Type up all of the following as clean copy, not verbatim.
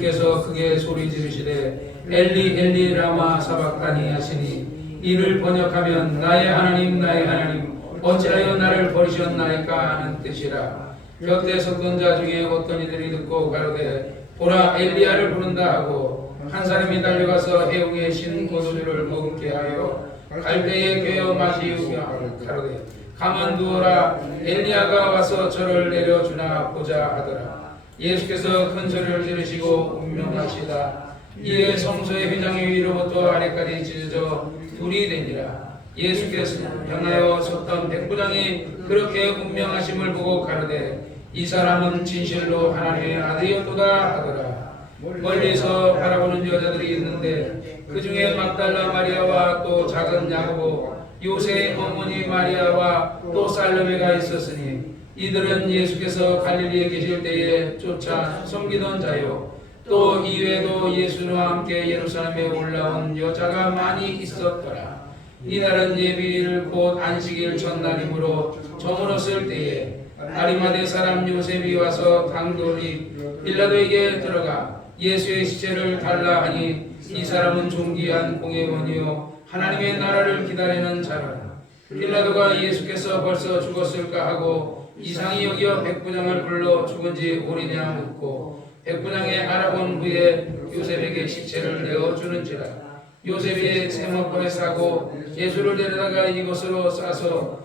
께서 크게 소리 지르시되 엘리 엘리 라마 사박다니 하시니 이를 번역하면 나의 하나님 나의 하나님 어찌하여 나를 버리셨나이까 하는 뜻이라. 곁에 섰던 자 중에 어떤 이들이 듣고 가로되 보라 엘리야를 부른다 하고 한 사람이 달려가서 해웅에 신 고소주를 머금게 하여 갈대에 꿰어 마시우며 가로되 가만두어라 엘리야가 와서 저를 내려주나 보자 하더라. 예수께서 큰 소리를 지르시고 운명하시다. 이에 성소의 휘장이 위로부터 아래까지 찢어져 둘이 되니라. 예수께서 향하여 섰던 백부장이 그렇게 운명하심을 보고 가로되 이 사람은 진실로 하나님의 아들이었도다 하더라. 멀리서 바라보는 여자들이 있는데 그 중에 막달라 마리아와 또 작은 야고보 요새의 어머니 마리아와 또 살로메가 있었으니 이들은 예수께서 갈릴리에 계실 때에 쫓아 섬기던 자요 또 이외에도 예수와 함께 예루살렘에 올라온 여자가 많이 있었더라. 이날은 예비일 곧 안식일 전날이므로 저물었을 때에 아리마대 사람 요셉이 와서 강돌이 빌라도에게 들어가 예수의 시체를 달라 하니 이 사람은 존귀한 공회원이요 하나님의 나라를 기다리는 자라. 빌라도가 예수께서 벌써 죽었을까 하고 이상히 여기어 백부장을 불러 죽은지 오래냐 묻고 백부장의 알아본 후에 요셉에게 시체를 내어주는지라. 요셉이 세마포에 사고 예수를 데려다가 이곳으로 싸서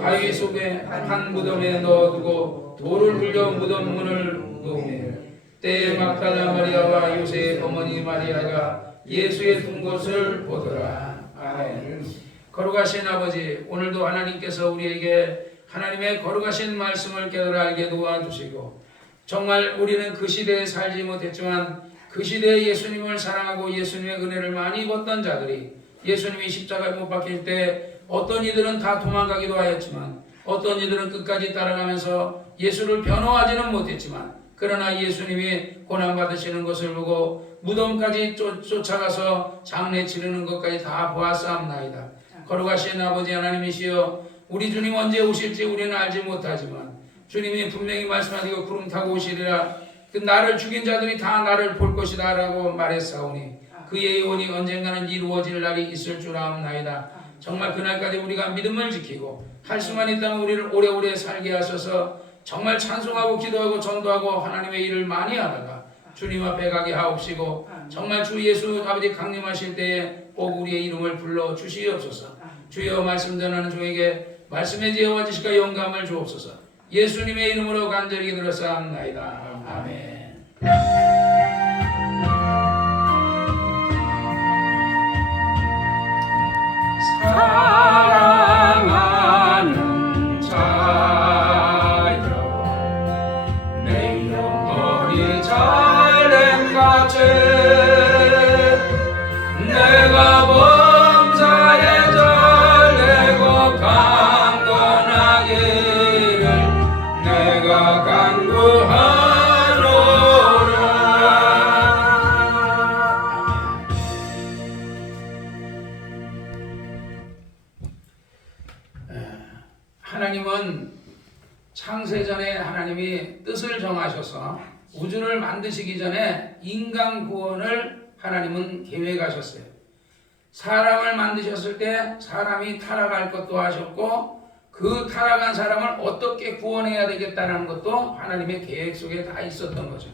바위 속에 한 무덤에 넣어두고 돌을 굴려 무덤 문을 놓으며 때에 막달라 마리아와 요셉의 어머니 마리아가 예수의 둔 곳을 보더라. 아멘. 거룩하신 아버지, 오늘도 하나님께서 우리에게 하나님의 거룩하신 말씀을 깨달아 알게 도와주시고 정말 우리는 그 시대에 살지 못했지만 그 시대에 예수님을 사랑하고 예수님의 은혜를 많이 입었던 자들이 예수님이 십자가에 못 박힐 때 어떤 이들은 다 도망가기도 하였지만 어떤 이들은 끝까지 따라가면서 예수를 변호하지는 못했지만 그러나 예수님이 고난받으시는 것을 보고 무덤까지 쫓아가서 장례 치르는 것까지 다 보았사옵나이다. 거룩하신 아버지 하나님이시여, 우리 주님 언제 오실지 우리는 알지 못하지만 주님이 분명히 말씀하시고 구름 타고 오시리라. 그 나를 죽인 자들이 다 나를 볼 것이다 라고 말했사오니 그의 예언이 언젠가는 이루어질 날이 있을 줄 아옵나이다. 정말 그날까지 우리가 믿음을 지키고 할 수만 있다면 우리를 오래오래 살게 하셔서 정말 찬송하고 기도하고 전도하고 하나님의 일을 많이 하다가 주님 앞에 가게 하옵시고 정말 주 예수 아버지 강림하실 때에 꼭 우리의 이름을 불러 주시옵소서. 주여 말씀 전하는 종에게 말씀의 지혜와 지식과 영감을 주옵소서. 예수님의 이름으로 간절히 기도하옵나이다. 아멘. 사랑하는 자여, 내 영혼이 잘된 같이 내가 범사에 잘되고 강건하기를 내가 간구하노라. 하나님은 창세전에 하나님이 뜻을 정하셔서 우주를 만드시기 전에 인간 구원을 하나님은 계획하셨어요. 사람을 만드셨을 때 사람이 타락할 것도 하셨고 그 타락한 사람을 어떻게 구원해야 되겠다는 것도 하나님의 계획 속에 다 있었던 거죠.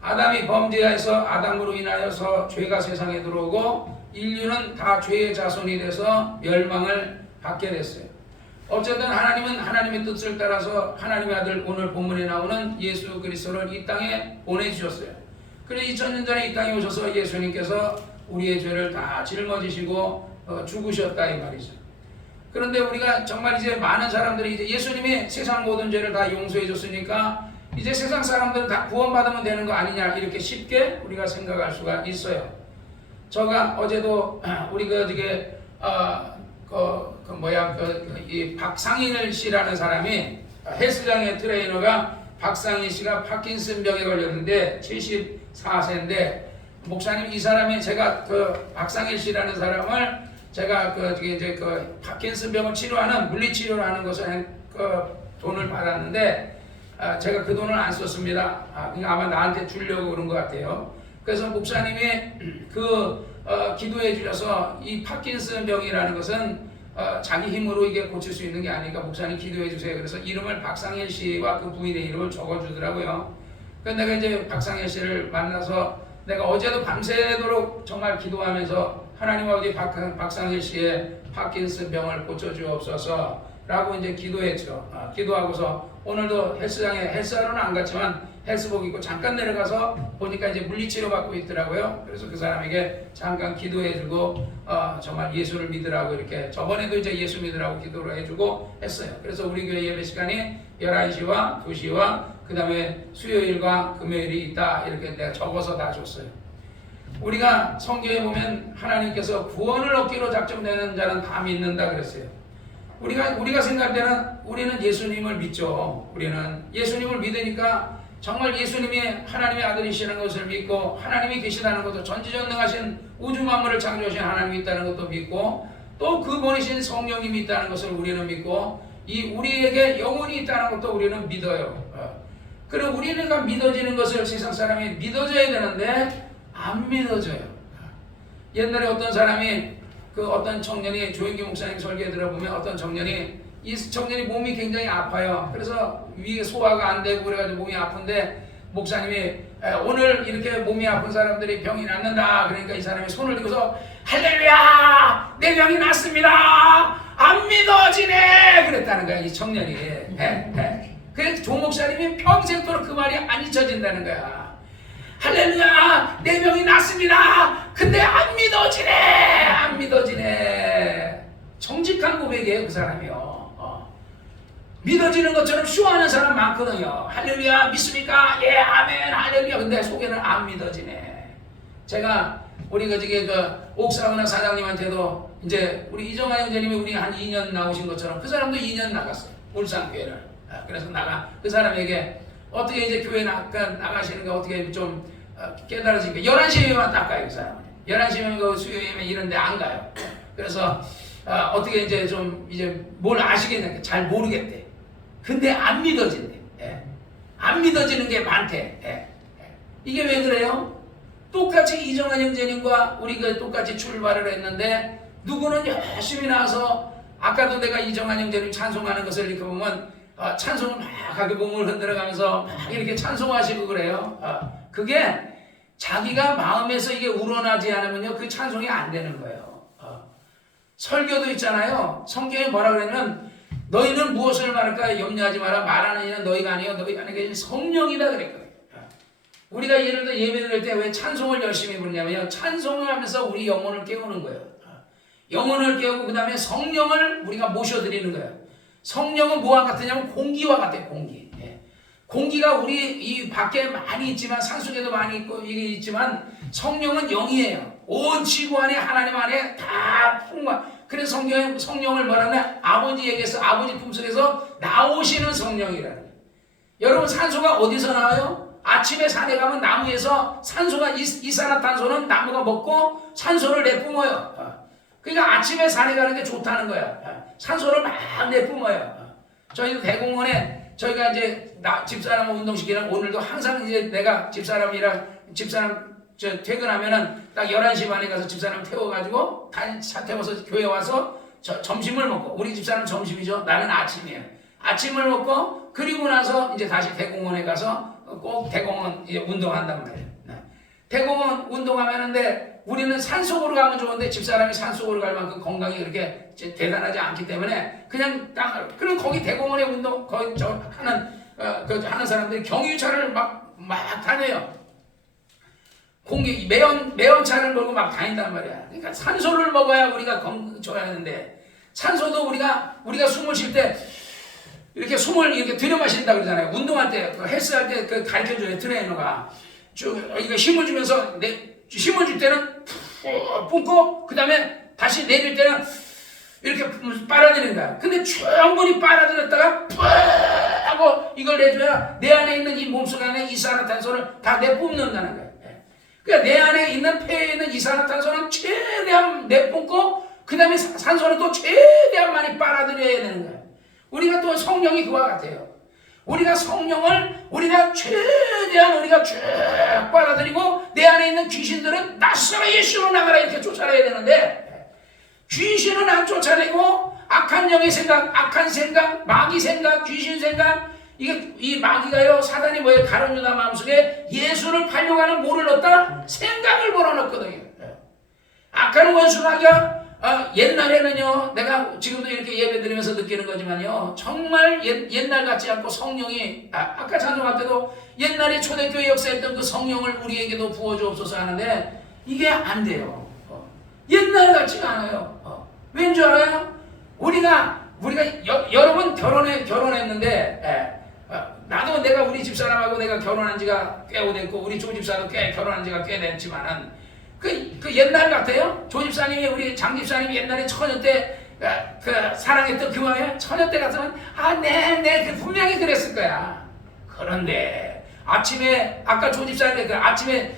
아담이 범죄해서 아담으로 인하여서 죄가 세상에 들어오고 인류는 다 죄의 자손이 돼서 멸망을 받게 됐어요. 어쨌든 하나님은 하나님의 뜻을 따라서 하나님의 아들 오늘 본문에 나오는 예수 그리스도를 이 땅에 보내주셨어요. 그래서 2000년 전에 이 땅에 오셔서 예수님께서 우리의 죄를 다 짊어지시고 죽으셨다 이 말이죠. 그런데 우리가 정말 이제 많은 사람들이 이제 예수님이 세상 모든 죄를 다 용서해 줬으니까 이제 세상 사람들은 다 구원받으면 되는 거 아니냐 이렇게 쉽게 우리가 생각할 수가 있어요. 제가 어제도 우리 이 박상일 씨라는 사람이 헬스장의 트레이너가 박상일 씨가 파킨슨병에 걸렸는데 74세인데 목사님 이 사람이 제가 그 박상일 씨라는 사람을 제가 파킨슨병을 치료하는 물리치료를 하는 것에 돈을 받았는데 제가 그 돈을 안 썼습니다. 그러니까 아마 나한테 주려고 그런 것 같아요. 그래서 목사님이 기도해 주셔서 이 파킨슨 병이라는 것은 자기 힘으로 이게 고칠 수 있는 게 아니니까 목사님 기도해 주세요. 그래서 이름을 박상일 씨와 그 부인의 이름을 적어주더라고요. 그래서 내가 이제 박상일 씨를 만나서 내가 어제도 밤새도록 정말 기도하면서 하나님 아버지 박상일 씨의 파킨슨 병을 고쳐주옵소서 라고 이제 기도했죠. 기도하고서 오늘도 헬스하러는 안 갔지만 헬스복 입고 잠깐 내려가서 보니까 이제 물리치료 받고 있더라고요. 그래서 그 사람에게 잠깐 기도해주고 정말 예수를 믿으라고 이렇게 저번에도 이제 예수 믿으라고 기도를 해주고 했어요. 그래서 우리 교회 예배 시간이 11시와 2시와 그 다음에 수요일과 금요일이 있다 이렇게 내가 적어서 다 줬어요. 우리가 성경에 보면 하나님께서 구원을 얻기로 작정되는 자는 다 믿는다 그랬어요. 우리가 생각할 때는 우리는 예수님을 믿죠. 우리는 예수님을 믿으니까 정말 예수님이 하나님의 아들이시는 것을 믿고 하나님이 계시다는 것도 전지전능하신 우주 만물을 창조하신 하나님이 있다는 것도 믿고 또 그 보내신 성령님이 있다는 것을 우리는 믿고 우리에게 영혼이 있다는 것도 우리는 믿어요. 그럼 우리가 믿어지는 것을 세상 사람이 믿어줘야 되는데 안 믿어져요. 옛날에 어떤 사람이 어떤 청년이 조영기 목사님 설교에 들어보면 어떤 청년이 이 청년이 몸이 굉장히 아파요. 그래서 위에 소화가 안 되고 그래가지고 몸이 아픈데 목사님이 오늘 이렇게 몸이 아픈 사람들이 병이 낫는다. 그러니까 이 사람이 손을 들고서 할렐루야 내 병이 낫습니다. 안 믿어지네 그랬다는 거야 이 청년이. 그래서 조 목사님이 평생도록 그 말이 안 잊혀진다는 거야. 할렐루야 내 병이 낫습니다. 근데 안 믿어지네. 정직한 고백이에요 그 사람이요. 믿어지는 것처럼 쇼하는 사람 많거든요. 할렐루야 믿습니까? 예 아멘 할렐루야. 근데 속에는 안 믿어지네. 제가 우리 옥사은하 사장님한테도 이제 우리 이정아 형제님이 우리 한 2년 나오신 것처럼 그 사람도 2년 나갔어요. 울산교회를. 그래서 그 사람에게 어떻게 이제 교회 나가시는 게 어떻게 좀 깨달아지니까 11시에만 딱 가요 그 사람은. 11시면 그 수요예면 이런데 안 가요. 그래서 어떻게 이제 좀 이제 뭘 아시겠냐 잘 모르겠대. 근데 안 믿어진대. 안 믿어지는 게 많대. 이게 왜 그래요? 똑같이 이정환 형제님과 우리가 똑같이 출발을 했는데 누구는 열심히 나와서 아까도 내가 이정환 형제님 찬송하는 것을 이렇게 보면 찬송을 막 하게 몸을 흔들어가면서 막 이렇게 찬송하시고 그래요. 그게 자기가 마음에서 이게 우러나지 않으면요 그 찬송이 안 되는 거예요. 설교도 있잖아요. 성경에 뭐라 그러냐면 너희는 무엇을 말할까 염려하지 마라. 말하는 이는 너희가 아니요 너희가 아니게 성령이다 그랬거든요. 우리가 예를 들어 예배 드릴 때 왜 찬송을 열심히 부르냐면요 찬송을 하면서 우리 영혼을 깨우는 거예요. 영혼을 깨우고 그 다음에 성령을 우리가 모셔드리는 거예요. 성령은 뭐와 같으냐면 공기와 같아요. 공기. 공기가 우리 이 밖에 많이 있지만 산속에도 많이 있고 이게 있지만 성령은 영이에요. 온 지구 안에 하나님 안에 다 풍만. 그래서 성령을 뭐라냐 아버지에게서 아버지 품속에서 나오시는 성령이라는 거예요. 여러분 산소가 어디서 나와요? 아침에 산에 가면 나무에서 산소가 이산화탄소는 나무가 먹고 산소를 내뿜어요. 그러니까 아침에 산에 가는 게 좋다는 거야. 산소를 막 내뿜어요. 저희도 대공원에 저희가 이제 집사람 운동시키는 오늘도 항상 이제 내가 집사람 퇴근하면은 딱 11시 반에 가서 집사람 태워가지고 차 태워서 교회 와서 점심을 먹고 우리 집사람 점심이죠. 나는 아침이에요. 아침을 먹고 그리고 나서 이제 다시 대공원에 가서 꼭 대공원 이제 운동한단 말이에요. 대공원 운동하면데 우리는 산속으로 가면 좋은데 집사람이 산속으로 갈 만큼 건강이 그렇게 대단하지 않기 때문에 그냥 그럼 거기 대공원에 운동 거기 하는 사람들이 경유차를 막 다녀요. 매연차를 몰고 막 다닌단 말이야. 그러니까 산소를 먹어야 우리가 좋아하는데 산소도 우리가 숨을 쉴 때 이렇게 숨을 이렇게 들여 마신다 그러잖아요. 운동할 때 헬스할 때 가르쳐줘요 트레이너가. 이거 힘을 주면서 힘을 줄 때는 푹 뿜고 그 다음에 다시 내릴 때는 이렇게 빨아들이는 거야. 근데 충분히 빨아들였다가 푹 하고 이걸 내줘야 내 안에 있는 이 몸속 안에 이산화탄소를 다 내뿜는다는 거야. 그러니까 내 안에 있는 폐에 있는 이산화탄소는 최대한 내뿜고 그 다음에 산소는 또 최대한 많이 빨아들여야 되는 거야. 우리가 또 성령이 그와 같아요. 우리가 성령을 우리가 최대한 우리가 쭉 빨아들이고 내 안에 있는 귀신들은 낯설어 예수로 나가라 이렇게 쫓아내야 되는데 귀신은 안 쫓아내고 악한 영의 생각, 악한 생각, 마귀 생각, 귀신 생각 이게 이 마귀가요 사단이 뭐예요? 가룟 유다 마음속에 예수를 팔려고 하는 뭐를 넣었다? 생각을 몰아넣거든요. 악한 원수 마귀가 옛날에는요 내가 지금도 이렇게 예배 드리면서 느끼는 거지만요 정말 옛날 같지 않고 성령이 아까 찬송할 때도 옛날에 초대교회 역사했던 그 성령을 우리에게도 부어주옵소서 하는데 이게 안 돼요. 옛날 같지가 않아요. 왠지 알아요? 우리가 여러 번 결혼했는데 나도 내가 우리 집사람하고 내가 결혼한 지가 꽤 오래됐고 우리 조 집사도 꽤 결혼한 지가 꽤 됐지만은 그 옛날 같아요? 조 집사님이 우리 장 집사님이 옛날에 처녀 때 그 사랑했던 그 마음에 처녀 때 같으면 네 분명히 그랬을 거야. 그런데 아침에 아까 조 집사님 그 아침에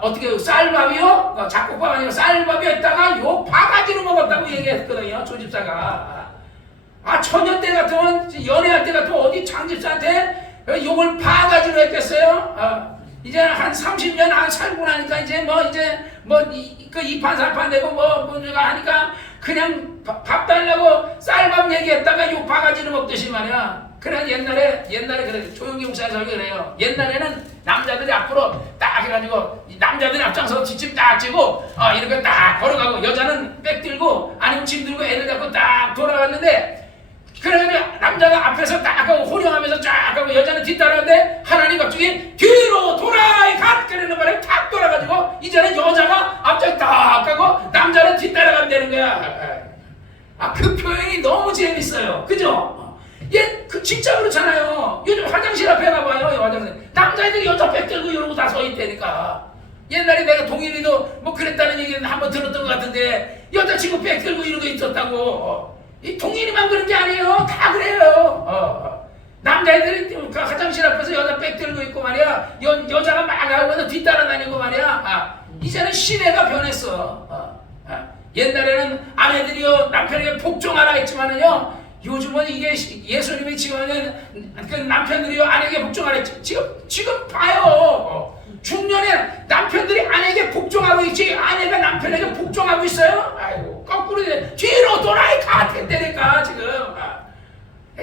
어떻게 쌀밥이요? 잡곡밥 아니고 쌀밥이 했다가 요 바가지로 먹었다고 얘기했거든요. 조 집사가. 처녀 때 같으면 연애할 때 같으면 어디 장 집사한테 욕을 바가지로 했겠어요? 이제 한 30년 안 살고 나니까 이제 그 이판사판 되고 뭐가 하니까 그냥 밥 달라고 쌀밥 얘기했다가 욕 바가지로 먹듯이 말이야. 그래 옛날에 그래 조용기 목사님 설교 그래요. 옛날에는 남자들이 앞으로 딱 해가지고 남자들이 앞장서 뒷짐 딱 지고 이렇게 딱 걸어가고 여자는 백 들고 아니면 짐 들고 애들 잡고 딱 돌아갔는데 그래가지고 남자가 앞에서 딱 하고 호령하면서 쫙 하고 여자는 뒤따라가는데 하나님 갑자기 뒤로 돌아이 갓 그러는 바람에 탁 돌아가지고 이제는 여자가 앞장에 딱 하고 남자는 뒤따라간다는 거야. 그 표현이 너무 재밌어요. 그죠? 그 진짜 그렇잖아요. 요즘 화장실 앞에 가봐요. 화장실 남자애들이 여자 백 들고 이러고 다 서 있다니까. 옛날에 내가 동일이도 뭐 그랬다는 얘기는 한번 들었던 것 같은데 여자친구 백 들고 이러고 있었다고. 이 동일이만 그런 게 아니에요. 다 그래요. 남자애들이 그 화장실 앞에서 여자 백 들고 있고 말이야. 여자가 막 가고 뒤따라다니고 말이야. 이제는 시대가 변했어. 옛날에는 아내들이요 남편에게 복종하라 했지만은요 요즘은 이게 예수님이 지금은 그 남편들이요 아내에게 복종하라 했지. 지금 봐요. 중년에 남편들이 아내에게 복종하고 있지 아내가 남편에게 복종하고 있어요? 아이고 거꾸로 뒤로 돌아이 같았다니까 지금.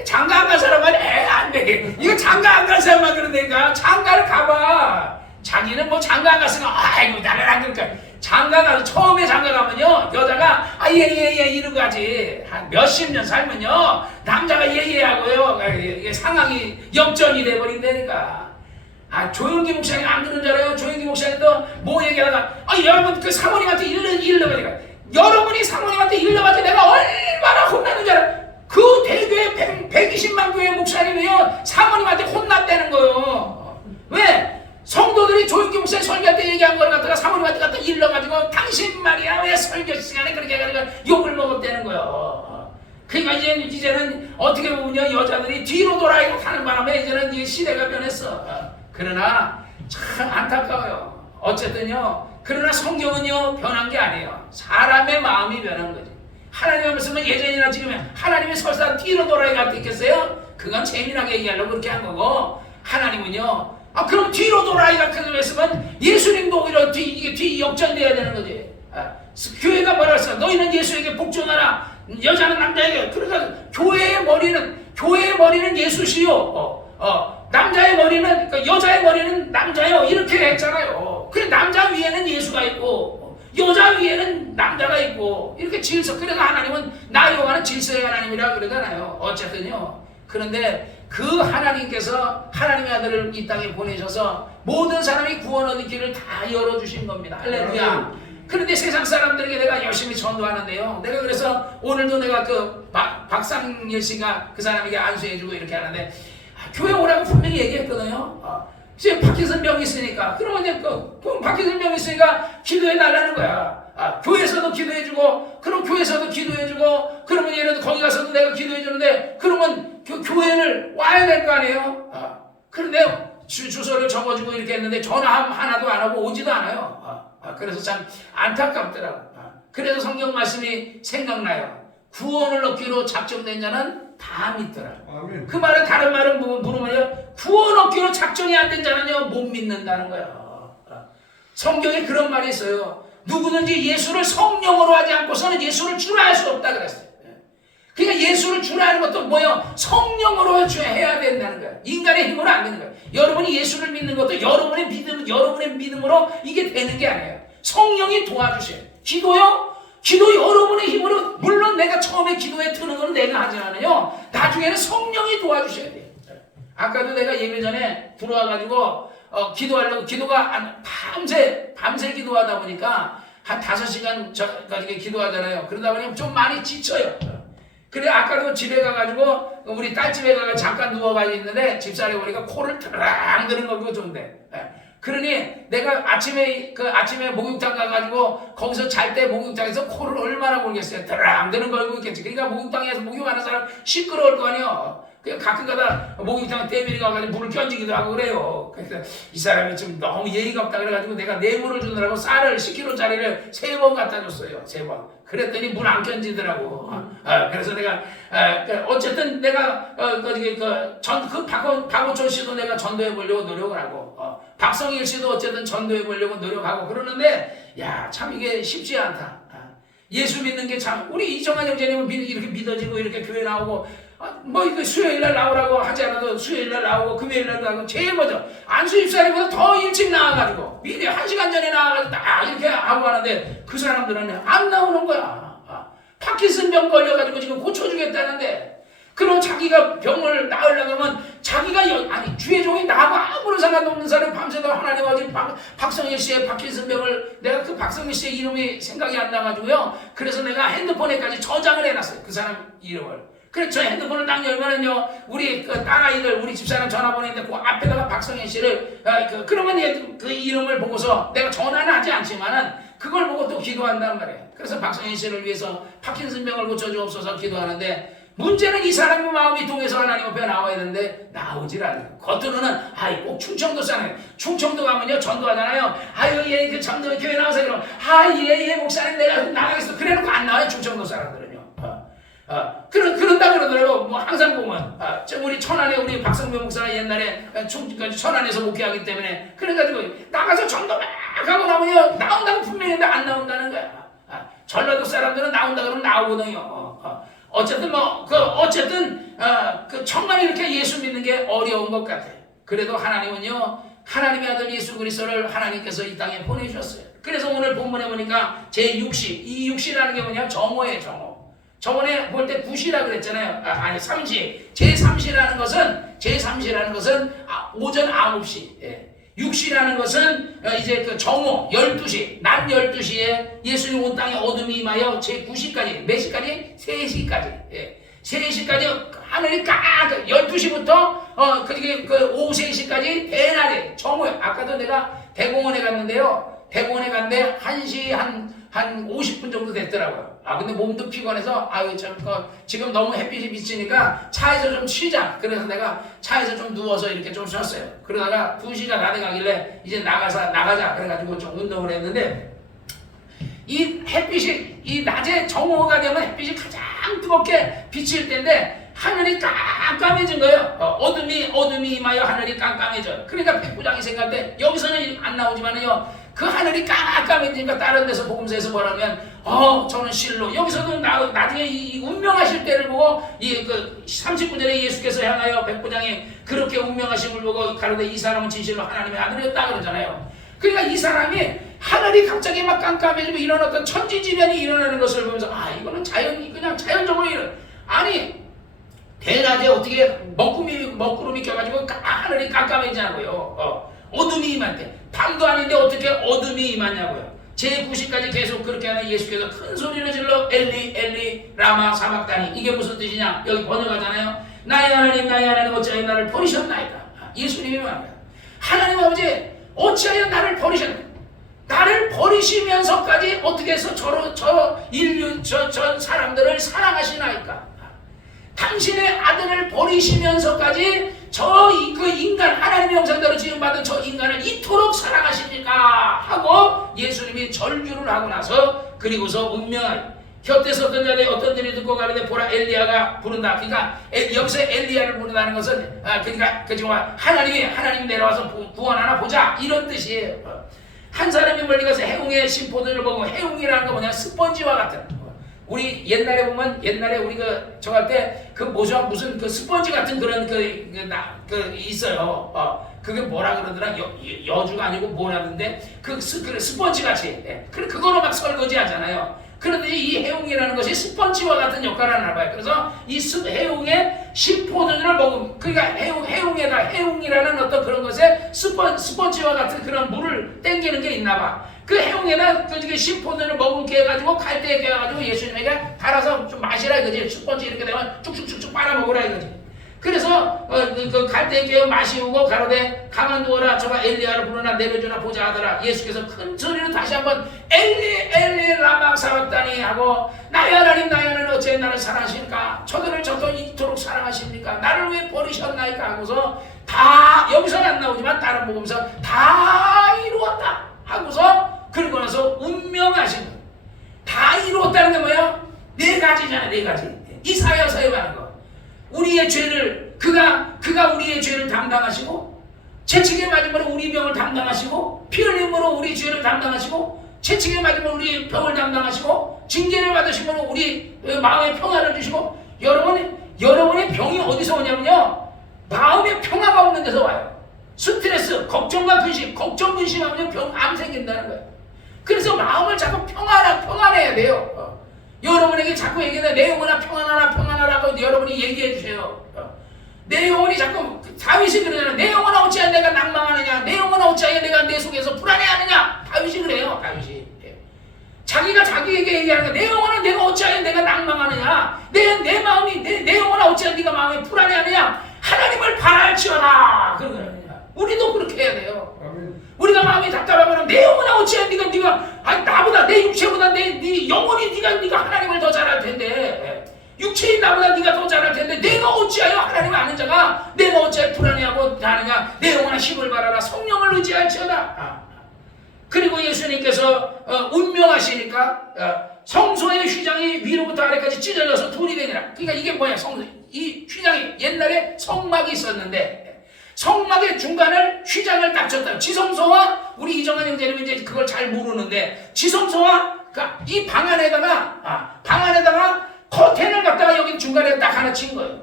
장가 안 간 사람은 안 돼. 이거 장가 안 간 사람만 그런다니까. 장가를 가봐. 자기는 뭐 장가 안 갔으면 아이고 나는 안 그러니까 장가 가서 처음에 장가 가면요 여자가 예예예 이러고 가지. 한 몇십 년 살면요 남자가 예예하고요 이게 상황이 역전이 돼버린다니까. 조용기 목사님 안 그런 줄 알아요? 조용기 목사님도 뭐 얘기하다가 여러분 그 사모님한테 일러가니까 여러분이 사모님한테 일러가지고 내가 얼마나 혼나는 줄 알아요? 그 대교회 120만 교회 목사님이요 사모님한테 혼났다는 거예요. 왜? 성도들이 조용기 목사님 설교할 때 얘기한 걸 갖다가 사모님한테 갖다 일러가지고 당신 말이야 왜 설교 시간에 그렇게 해가지고 욕을 먹었다는 거예요. 그러니까 이제는 어떻게 보면요 여자들이 뒤로 돌아가고 하는 바람에 이제는 이 시대가 변했어. 그러나 참 안타까워요. 어쨌든요 그러나 성경은요 변한 게 아니에요. 사람의 마음이 변한 거지. 하나님의 말씀은 예전이나 지금이나 하나님이 설사 뒤로 돌아가 있겠어요? 그건 재미나게 얘기하려고 그렇게 한 거고 하나님은요 그럼 뒤로 돌아가 그 말씀은 예수님도 오히려 뒤 역전돼야 되는 거지. 교회가 뭐라 했어? 너희는 예수에게 복종하라. 여자는 남자에게. 그러니까 교회의 머리는 예수시요. 남자의 머리는 그러니까 여자의 머리는 남자요. 이렇게 했잖아요. 그래 남자 위에는 예수가 있고 여자 위에는 남자가 있고 이렇게 질서. 그래서 하나님은 나 여호와는 질서의 하나님이라고 그러잖아요. 어쨌든요. 그런데 그 하나님께서 하나님의 아들을 이 땅에 보내셔서 모든 사람이 구원 얻을 길을 다 열어주신 겁니다. 할렐루야. 그런데 세상 사람들에게 내가 열심히 전도하는데요. 내가 그래서 오늘도 내가 그 박상일 씨가 그 사람에게 안수해주고 이렇게 하는데 교회 오라고 분명히 얘기했거든요. 지금 파킨슨 병이 있으니까 그러면 이제 그 파킨슨 병이 있으니까 기도해 달라는 거야. 교회에서도 기도해주고 그럼 교회에서도 기도해주고 그러면 예를 들어 거기 가서도 내가 기도해주는데 그러면 교회를 와야 될 거 아니에요. 그런데 주소를 적어주고 이렇게 했는데 전화 하나도 안 하고 오지도 않아요. 그래서 참 안타깝더라고. 그래서 성경 말씀이 생각나요. 구원을 얻기로 작정된 자는 다 믿더라. 아멘. 그 말은 다른 말은 뭐냐면 구원 얻기로 작정이 안 된 자는요 못 믿는다는 거야. 성경에 그런 말이 있어요. 누구든지 예수를 성령으로 하지 않고서는 예수를 주라 할 수 없다 그랬어요. 그러니까 예수를 주라 하는 것도 뭐예요? 성령으로 해야 된다는 거야. 인간의 힘으로 안 되는 거야. 여러분이 예수를 믿는 것도 여러분의 믿음으로 이게 되는 게 아니에요. 성령이 도와주세요. 기도요? 기도 여러분의 힘으로, 물론 내가 처음에 기도에 드는 건 내가 하지 않아요. 나중에는 성령이 도와주셔야 돼요. 아까도 내가 예배 전에 들어와가지고 기도하려고 기도가 밤새 기도하다 보니까 한 5시간 전까지 기도하잖아요. 그러다 보니 좀 많이 지쳐요. 그래 아까도 집에 가가지고 우리 딸 집에 가서 잠깐 누워가지고 있는데 집사람이 오니까 코를 드랑 드는 거 그거 좋은데. 그러니 내가 아침에 목욕탕 가가지고 거기서 잘 때 목욕탕에서 코를 얼마나 골겠어요. 드랑 드는 거 알고 있겠지. 그러니까 목욕탕에서 목욕하는 사람 시끄러울 거 아니에요. 그냥 가끔가다 목욕탕 때밀이 가가지고 물을 껴지기도 하고 그래요. 그러니까 이 사람이 좀 너무 예의가 없다 그래가지고 내가 뇌물을 주느라고 쌀을 10kg짜리를 3번 갖다 줬어요. 3번. 그랬더니 물 안 견지더라고. 그래서 내가 어쨌든 내가 박원철 씨도 내가 전도해 보려고 노력을 하고 박성일 씨도 어쨌든 전도해 보려고 노력하고 그러는데 야 참 이게 쉽지 않다. 예수 믿는 게 참 우리 이정환 형제님은 이렇게 믿어지고 이렇게 교회 나오고 뭐 이거 수요일날 나오라고 하지 않아도 수요일날 나오고 금요일날 나오고 제일 먼저 안수 집사님보다 더 일찍 나와가지고 미리 1시간 전에 나와가지고 딱 이렇게 하고 하는데 그 사람들은 안 나오는 거야. 파킨슨병 걸려가지고 지금 고쳐주겠다는데 그럼 자기가 병을 나으려고 하면 자기가 주의 종이 나하고 아무런 상관없는 사람이 밤새도록 하나님 아버지 박성일 씨의 파킨슨병을 내가 그 박성일 씨의 이름이 생각이 안 나가지고요. 그래서 내가 핸드폰에까지 저장을 해놨어요. 그 사람 이름을. 그래서 저 핸드폰을 딱 열면은요, 우리 그 딸아이들, 우리 집사람 전화번호인데 그 앞에다가 박성일 씨를, 그러면 그 이름을 보고서 내가 전화는 하지 않지만은 그걸 보고 또 기도한단 말이에요. 그래서 박성일 씨를 위해서 파킨슨병을 고쳐주옵소서 기도하는데 문제는 이 사람의 마음이 동해서 하나님 앞에 나와야 되는데 나오질 않아요. 겉으로는 꼭 충청도 사람이에요. 충청도 가면요 전도하잖아요. 예 그 전도 교회 나와서 이러면 예 목사님 내가 나가겠어. 그래놓고 안 나와요 충청도 사람들은요. 그런다 그러더라고. 뭐 항상 보면 우리 천안에 우리 박성명 목사가 옛날에 천안에서 목회하기 때문에 그래가지고 나가서 전도 막 하고 나면요 나온다고 분명히 했는데 안 나온다는 거야. 전라도 사람들은 나온다 그러면 나오거든요. 어쨌든 정말 이렇게 예수 믿는 게 어려운 것 같아요. 그래도 하나님은요 하나님의 아들 예수 그리스도를 하나님께서 이 땅에 보내주셨어요. 그래서 오늘 본문에 보니까 제6시, 이 육시라는 게 뭐냐? 정오예요, 정오. 저번에 볼 때 9시라 그랬잖아요. 아니 3시. 제3시라는 것은 오전 9시. 6시라는 것은 이제 그 정오 12시, 낮 12시에 예수님 온 땅에 어둠이 임하여 제9시까지, 몇 시까지? 3시까지. 3시까지 하늘이 까맣게 12시부터 오후 3시까지 대낮에 정오에. 아까도 내가 대공원에 갔는데요. 대공원에 갔는데 1시 한 50분 정도 됐더라고요. 근데 몸도 피곤해서 지금 너무 햇빛이 비치니까 차에서 좀 쉬자. 그래서 내가 차에서 좀 누워서 이렇게 좀 쉬었어요. 그러다가 2시가 다 돼가길래 이제 나가자. 그래가지고 좀 운동을 했는데 이 햇빛이 이 낮에 정오가 되면 햇빛이 가장 뜨겁게 비칠 때인데 하늘이 깜깜해진 거예요. 어둠이 임하여 하늘이 깜깜해져요. 그러니까 백부장이 생각할 때 여기서는 안 나오지만은요. 그 하늘이 깜깜해지니까 다른 데서 복음서에서 뭐라면 저는 실로 여기서도 나중에 이 운명하실 때를 보고 그 39절에 예수께서 향하여 백부장이 그렇게 운명하심을 보고 가로되 이 사람은 진실로 하나님의 아들이었다 그러잖아요. 그러니까 이 사람이 하늘이 갑자기 막 깜깜해지고 이런 어떤 천지지변이 일어나는 것을 보면서 이거는 그냥 자연적으로 아니 대낮에 어떻게 먹구름이 껴가지고 하늘이 깜깜해지냐고요. 어둠이 임할 때 밤도 아닌데 어떻게 어둠이 임하냐고요. 제9시까지 계속 그렇게 하는 예수께서 큰 소리를 질러 엘리 엘리 라마 사박다니. 이게 무슨 뜻이냐? 여기 번역하잖아요. 나의 하나님 어찌하여 나를 버리셨나이까. 예수님이 말합니다. 하나님 아버지 어찌하여 나를 버리셨나이까. 나를 버리시면서까지 어떻게 해서 저 인류 저 사람들을 사랑하시나이까. 당신의 아들을 버리시면서까지 그 인간 하나님의 형상대로 지음받은 저 인간을 이토록 사랑하십니까 하고 예수님이 절규를 하고 나서 그리고서 곁에서 어떤 자들이 어떤 들이 듣고 가는데 보라 엘리야가 부른다. 그러니까 여기서 엘리야를 부른다는 것은 그러니까 그 지금 하나님이 내려와서 구원하나 보자 이런 뜻이에요. 한 사람이 멀리 가서 해웅의 심포들을 보고 해웅이라는 거 뭐냐 스펀지와 같은. 우리 옛날에 보면 옛날에 우리 그 저할 때 그 무슨 그 스펀지 같은 그런 그 있어요. 그게 뭐라 그러더라 여주가 아니고 뭐라는데 그 스펀지 같이 그거로 막 설거지 하잖아요. 그런데 이 해웅이라는 것이 스펀지와 같은 역할을 하나 봐요. 그래서 이 해웅의 심포들을 먹으면 그러니까 해웅에다 해웅이라는 어떤 그런 것에 스펀지와 같은 그런 물을 땡기는 게 있나 봐. 그 해웅에다 그 심포들을 먹게 해가지고 갈대에 깨가지고 예수님에게 달아서 좀 마시라 이거지. 스펀지 이렇게 되면 쭉쭉쭉쭉 빨아먹으라 이거지. 그래서 그 갈대에 깨어 마시우고 가로되 가만두어라 저가 엘리야를 부르나 내려주나 보자 하더라. 예수께서 큰 소리로 다시 한번 엘리 엘리 라마 사박다니 하고 나의 하나님 나의 하나님 어찌 나를 사랑하십니까? 저들을 저도 이토록 사랑하십니까? 나를 왜 버리셨나이까 하고서 다 여기서는 안 나오지만 다른 복음서 다 이루었다 하고서 그리고 나서 운명하신 거. 다 이루었다는 게 뭐야? 네 가지잖아. 네 가지. 이사야서에 말하는 거. 우리의 죄를 그가 우리의 죄를 담당하시고 채찍에 맞음으로 우리 병을 담당하시고 피 흘림으로 우리 죄를 담당하시고 채찍에 맞음으로 우리 병을 담당하시고 징계를 받으심으로 우리 마음의 평화를 주시고 여러분의 병이 어디서 오냐면요 마음의 평화가 없는 데서 와요. 스트레스, 걱정과 근심, 걱정 근심하면 암 생긴다는 거예요. 그래서 마음을 자꾸 평안해야 돼요. 여러분에게 자꾸 얘기해 내 영혼아 평안하라고 여러분이 얘기해 주세요. 내 영혼이 자꾸 다윗이 그러잖아요. 내 영혼아 어찌하여 내가 낭망하느냐, 내 영혼아 어찌하여 내가 내 속에서 불안해하느냐. 다윗이 그래요. 다윗이 자기가 자기에게 얘기하는 거야. 내 영혼아 내가 어찌하여 내가 낭망하느냐, 내 마음이 내 영혼아 어찌하여 네가 마음이 불안해하느냐. 하나님을 바랄지어다. 그런 거예요. 우리도 그렇게 해야 돼요. 우리가 마음이 답답하면 내 영혼아 어찌하여 네가 아니 나보다 내 육체보다 네 영혼이 네가 하나님을 더 잘할 텐데 육체인 나보다 네가 더 잘할 텐데 내가 어찌하여 하나님을 아는 자가 내가 어찌하여 불안해하고 하느냐. 내 영혼아 힘을 발하라. 성령을 의지할지어다. 그리고 예수님께서 운명하시니까 성소의 휘장이 위로부터 아래까지 찢어져서 둘이 되니라. 그러니까 이게 뭐야? 이 휘장이 옛날에 성막이 있었는데 성막의 중간을 휘장을 딱 쳤다. 지성소와 우리 이정환 형제는 이제 그걸 잘 모르는데 지성소와 이 방 안에다가 커튼을 갖다가 여기 중간에 딱 하나 친 거예요.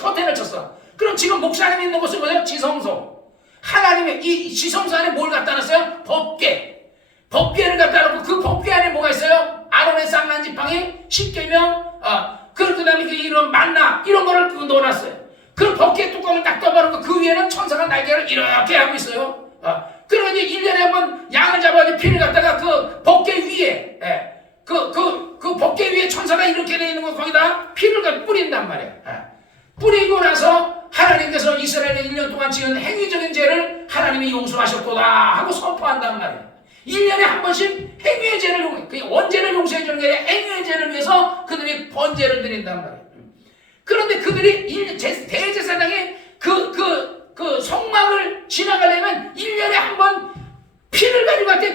커튼을 쳤어. 그럼 지금 목사님이 있는 곳은 뭐예요? 지성소. 하나님의 이 지성소 안에 뭘 갖다 놨어요? 법궤를 갖다 놓고 그 법궤 안에 뭐가 있어요? 아론의 쌍난 지팡이, 십계명, 그 다음에 이런 만나 이런 거를 넣어놨어요. 그 법궤 뚜껑을 딱 떠버리고 그 위에는 천사가 날개를 이렇게 하고 있어요. 그러면 이제 1년에 한번 양을 잡아가지고 피를 갖다가 그 법궤 위에, 그 법궤 위에 천사가 이렇게 되어 있는 거 거기다 피를 뿌린단 말이에요. 뿌리고 나서 하나님께서 이스라엘의 1년 동안 지은 행위적인 죄를 하나님이 용서하셨도다 하고 선포한단 말이에요. 1년에 한 번씩 행위의 죄를 원죄를 용서해 주는 게 아니라 행위의 죄를 위해서 그들이 번제를 드린단 말이에요. 그런데 그들이 대제사장이 그 성막을 지나가려면 1년에 한 번 피를 가지고 갈 때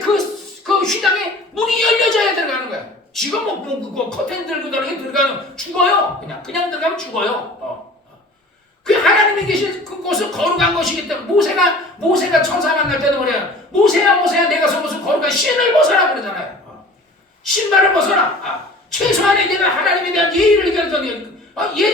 그 휘장에 문이 열려져야 들어가는 거야. 지금 뭐 커튼 들고 들어가면 죽어요. 그냥 들어가면 죽어요. 그 하나님이 계신 그곳은 거룩한 것이기 때문에 모세가 천사 만날 때도 그래요. 모세야 내가 속옷을 거룩한 신을 벗어라 그러잖아요. 신발을 벗어라. 최소한의 내가 하나님에 대한 예의를 얘기하거든요.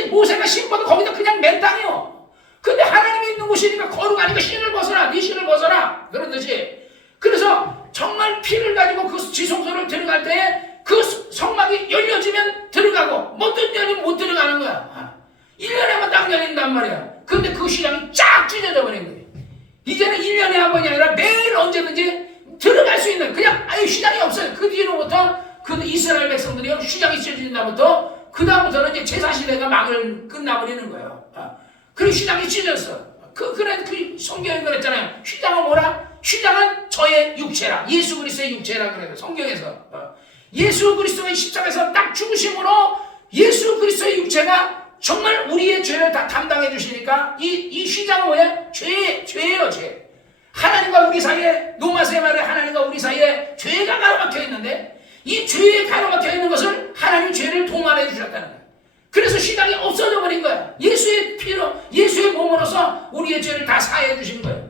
모세가 신발도 거기다 그냥 맨 땅이요. 근데 하나님이 있는 곳이니까 거룩하니까 신을 벗어라. 네 신을 벗어라. 그런 듯이. 그래서 정말 피를 가지고 그 지성소를 들어갈 때 그 성막이 열려지면 들어가고 못 열리면 못 들어가는 거야. 1년에 한 번 딱 열린단 말이야. 근데 그 휘장이 쫙 찢어져 버린 거예요. 이제는 1년에 한 번이 아니라 매일 언제든지 들어갈 수 있는 그냥 아예 휘장이 없어요. 그 뒤로부터 그 이스라엘 백성들이 휘장이 찢어진다부터 그 다음부터는 이제 제사시대가 막을 끝나버리는 거예요. 그리고 휘장이 찢어졌어. 그 성경에 그랬잖아요. 휘장은 뭐라? 휘장은 저의 육체라. 예수 그리스도의 육체라 그래요. 성경에서. 예수 그리스도의 십자가에서 딱 죽으심으로 예수 그리스도의 육체가 정말 우리의 죄를 다 담당해 주시니까 이 휘장은 뭐야? 죄예요, 죄. 하나님과 우리 사이에, 노마스의 말에 하나님과 우리 사이에 죄가 가로막혀 있는데 이 죄에 가로막혀 있는 것을 하나님 죄를 동원해 주셨다는 거예요. 그래서 시장이 없어져 버린 거야. 예수의 피로, 예수의 몸으로서 우리의 죄를 다 사해 주신 거예요.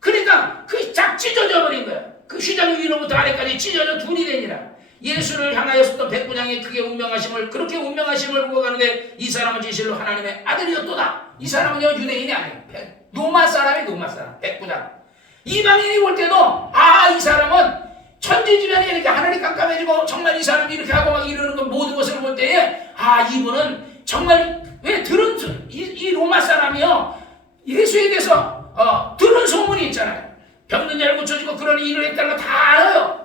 그러니까 그 쫙 찢어져 버린 거야. 그 휘장이 위로부터 아래까지 찢어져 둘이 되니라. 예수를 향하여서도 백부장이 크게 운명하심을, 그렇게 운명하심을 보고 가는데 이 사람은 진실로 하나님의 아들이었도다. 이 사람은요 유대인이 아니에요. 로마 사람이 로마 사람, 백부장. 이방인이 볼 때도 이 사람은 천지지변이 이렇게 하늘이 깜깜해지고 정말 이 사람이 이렇게 하고 막 이러는 건 모든 것을 볼 때에 이분은 정말 왜 들은 이 로마 사람이요 예수에 대해서 들은 소문이 있잖아요. 병든 자를 고쳐주고 그런 일을 했다는 거 다 알아요.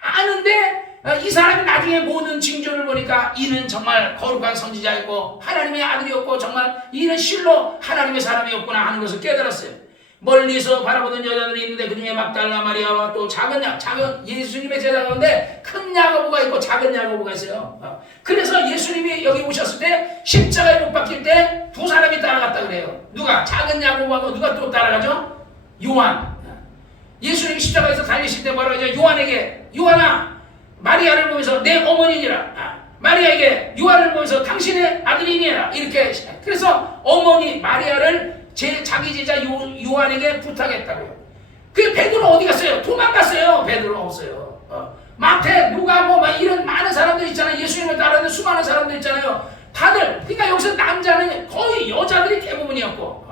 아는데 이 사람이 나중에 모든 징조를 보니까 이는 정말 거룩한 선지자였고 하나님의 아들이었고 정말 이는 실로 하나님의 사람이었구나 하는 것을 깨달았어요. 멀리서 바라보던 여자들이 있는데 그 중에 막달라 마리아와 또 작은 예수님의 제자 가운데 큰 야고보가 있고 작은 야고보가 있어요. 그래서 예수님이 여기 오셨을 때 십자가에 못 박힐 때 두 사람이 따라갔다 그래요. 누가? 작은 야고보하고 누가 또 따라가죠? 요한. 예수님이 십자가에서 달리실 때 뭐라고 하죠? 요한에게 요한아 마리아를 보면서 내 어머니니라. 마리아에게 요한을 보면서 당신의 아들이니라. 이렇게. 그래서 어머니 마리아를 자기 제자 요한에게 부탁했다고요. 그 베드로 어디 갔어요? 도망갔어요. 베드로 없어요. 마태, 누가 막 이런 많은 사람들 있잖아요. 예수님을 따르는 수많은 사람들 있잖아요. 다들. 그러니까 여기서 남자는 거의 여자들이 대부분이었고.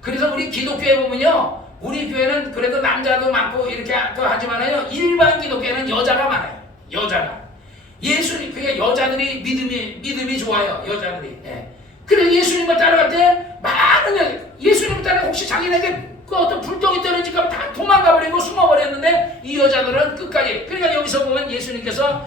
그래서 우리 기독교에 보면요. 우리 교회는 그래도 남자도 많고 이렇게 하지만요. 일반 기독교에는 여자가 많아요. 여자가. 예수님, 그게 여자들이 믿음이 좋아요. 여자들이. 예. 그래서 예수님을 따라갈 때 많은 예수님을 따라 혹시 자기네에게 그 어떤 불똥이 떨어질까 다 도망가버리고 숨어버렸는데 이 여자들은 끝까지. 그러니까 여기서 보면 예수님께서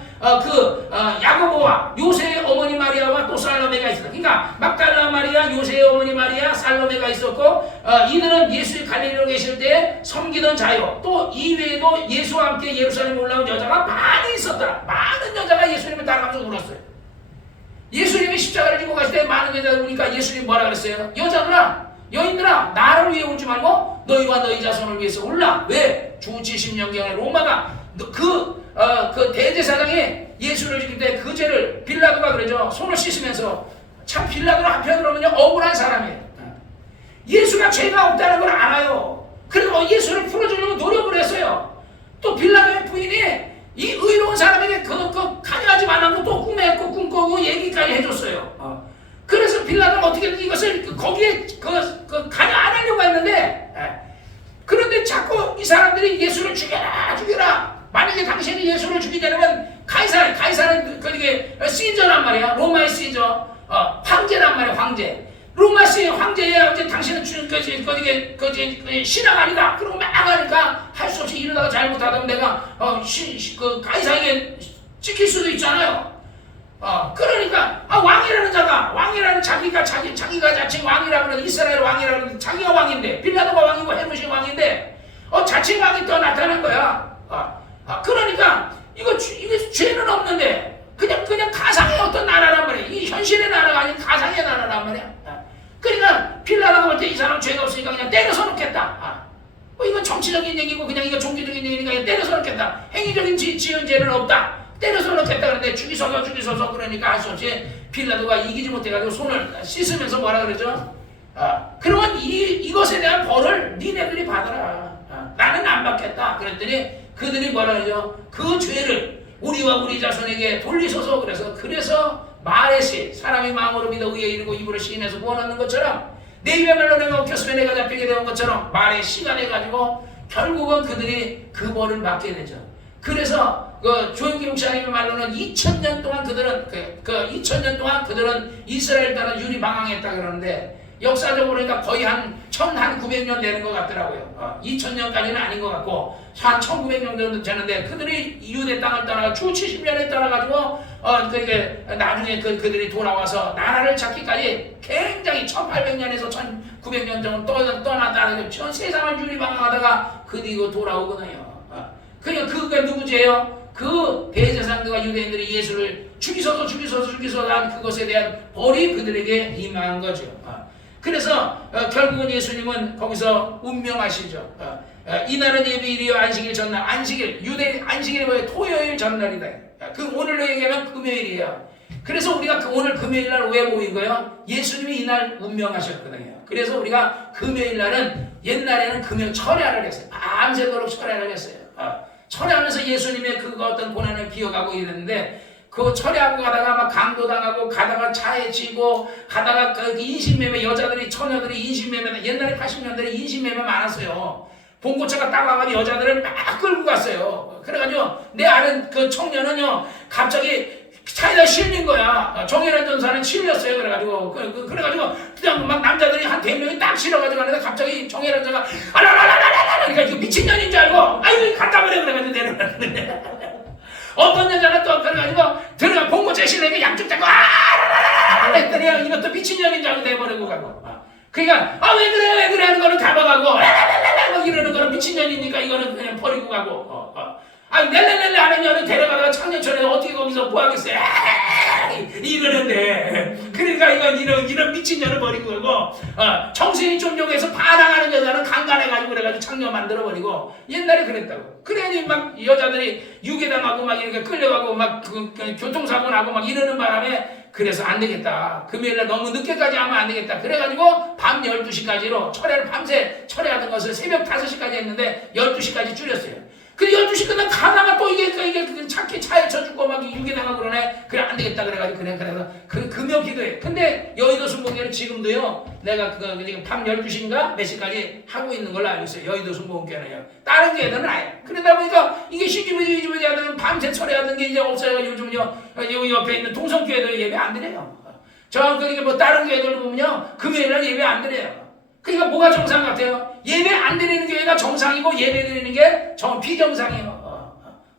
야고보와 요새의 어머니 마리아와 또 살로메가 있었다. 그러니까 막달라 마리아, 요새의 어머니 마리아, 살로메가 있었고 이들은 예수의 갈릴리로 계실 때 섬기던 자요. 또 이외에도 예수와 함께 예루살렘에 올라온 여자가 많이 있었더라. 많은 여자가 예수님을 따라가면서 울었어요. 예수님이 십자가를 지고 가실 때 많은 여자들 보니까 예수님 뭐라 그랬어요? 여자들아, 여인들아, 나를 위해 울지 말고 너희와 너희 자손을 위해서 울라. 왜? 주 70년경에 로마가 그 대제사장이 예수를 죽일 때 그 죄를 빌라도가 그러죠. 손을 씻으면서 참 빌라도는 한편으로는요 억울한 사람이에요. 예수가 죄가 없다는 걸 알아요. 그래서 예수를 풀어주려고 노력을 했어요. 또 빌라도의 부인이 이 의로운 사람에게 간여하지 말라고 또 꿈꾸고 얘기까지 해줬어요. 그래서 빌라도는 어떻게든 이것을 거기에 간여 안 하려고 했는데 그런데 자꾸 이 사람들이 예수를 죽여라. 만약에 당신이 예수를 죽이려면 가이사는 그게 시저란 말이야. 로마의 시저. 황제란 말이야. 황제. 로마 황제야. 이제 당신은 신앙 아니다. 그러고 막 하니까 할 수 없이 이러다가 잘못하다면 내가 가이사에게 찍힐 수도 있잖아요. 그러니까 왕이라는 자기가 자칭 왕이라고 그러는 이스라엘 왕이라고 그러는 자기가 왕인데 빌라도가 왕이고 헤롯이 왕인데 자칭 왕이 또 나타난 거야. 그러니까 이거 죄는 없는데 그냥 가상의 어떤 나라란 말이야. 이 현실의 나라가 아닌 가상의 나라란 말이야. 그러니까 빌라도가 볼 때 이 사람 죄가 없으니까 그냥 때려서 놓겠다. 이건 정치적인 얘기고 그냥 이거 종교적인 얘기니까 그냥 때려서 놓겠다. 행위적인 지은 죄는 없다. 때려서 놓겠다. 그런데 죽이소서 그러니까 할 수 없이 빌라도가 이기지 못해가지고 손을 씻으면서 뭐라 그러죠? 그러면 이것에 대한 벌을 니네들이 받아라. 나는 안 받겠다. 그랬더니 그들이 뭐라 그러죠? 그 죄를 우리와 우리 자손에게 돌리소서. 그래서 말의 시, 사람이 마음으로 믿어 의에 이르고 입으로 시인해서 구원하는 것처럼 내 입의 말로 내가 엉켰으면 내가 잡히게 된 것처럼 말의 시간 해가지고 결국은 그들이 그 벌을 받게 되죠. 그래서 조영기 목사님의 말로는 2000년 동안 그들은 2000년 동안 그들은 이스라엘 따라 유리방황했다 그러는데 역사적으로 그러니까 거의 한 1900년 되는 것 같더라고요. 2000년까지는 아닌 것 같고 한 1900년 정도 되는데 그들이 유대 땅을 따라가 주 70년에 따라가지고 그러니까 나중에 그들이 돌아와서 나라를 잡기까지 굉장히 1800년에서 1900년 정도 떠났다. 전 세상을 유리방황하다가 그리고 돌아오거든요. 그러니까 그게 누구 죄예요? 그 대제사장들과 유대인들이 예수를 죽이소서 한 그것에 대한 벌이 그들에게 임한 거죠. 그래서 결국은 예수님은 거기서 운명하시죠. 이날은 예비일이요 안식일 전날. 유대 안식일이 뭐예요? 토요일 전날이다. 그 오늘로 얘기하면 금요일이에요. 그래서 우리가 오늘 금요일 날 왜 모인 거예요? 예수님이 이날 운명하셨거든요. 그래서 우리가 금요일 날은 옛날에는 금요 철야를 했어요. 밤새도록 철야를 했어요. 철야하면서 예수님의 그 어떤 고난을 기억하고 이랬는데 그 철야하고 가다가 막 강도당하고 가다가 차에 치고 가다가 그 인신매매 여자들이 처녀들이 인신매매 옛날에 80년대에 인신매매 많았어요. 봉고차가 딱 와가지고 여자들을 막 끌고 갔어요. 그래가지고 내 아는 그 청년은요 갑자기 차에다 실린 거야. 정예란 전사는 실렸어요. 그래가지고 그래가지고 그냥 막 남자들이 한 100명이 딱 실어가지고 가는데 갑자기 정예란 전사가 아라라라라라라 그러니까 이거 미친년인 줄 알고 아이고 갖다 버려 그래가지고 내려놨는데 어떤 여자는 또 그래가지고 들어가 봉고차에 실리니까 양쪽 잡고 아라라라라 했더니 이것도 미친년인 줄 알고 내버리고 가고 그러니까 왜 그래 하는 거는 잡아가고 라라라라 막 이러는 거는 미친년이니까 이거는 그냥 버리고 가고 넬레 하는 년은 데려가다가 창년촌에 어떻게 거기서 뭐 하겠어요? 이러는데 그러니까 이런 미친년을 버리고 가고 정신이 좀 용해서 반항하는 여자는 강간해가지고 그래가지고 창녀 만들어버리고 옛날에 그랬다고. 그래니 막 여자들이 유괴당하고 막 이렇게 끌려가고 막 교통사고 나고 막 이러는 바람에 그래서 안 되겠다. 금요일날 너무 늦게까지 하면 안 되겠다. 그래가지고 밤 12시까지로 철야를 밤새 철야하던 것을 새벽 5시까지 했는데 12시까지 줄였어요. 그 12시 끝나면 가다가 또 이게 차키 차에 쳐주고 막 유괴당하고 그러네. 그래 안 되겠다 그래가지고 그래서 금요 기도해. 근데 여의도 순복음교회는 지금도요 내가 지금 밤 12시인가 몇 시까지 하고 있는 걸로 알고 있어요. 여의도 순복음교회는요. 다른 교회들은 아예. 그러다 보니까 이게 시주부지하던 밤새 철회하던 게 이제 없어요. 요즘요 여기 옆에 있는 동성교회들 예배 안 드려요. 그러니까 뭐 다른 교회들 보면요 금요일날 예배 안 드려요. 그러니까 뭐가 정상 같아요? 예배 안 드리는 교회가 정상이고 예배 드리는 게 비정상이에요.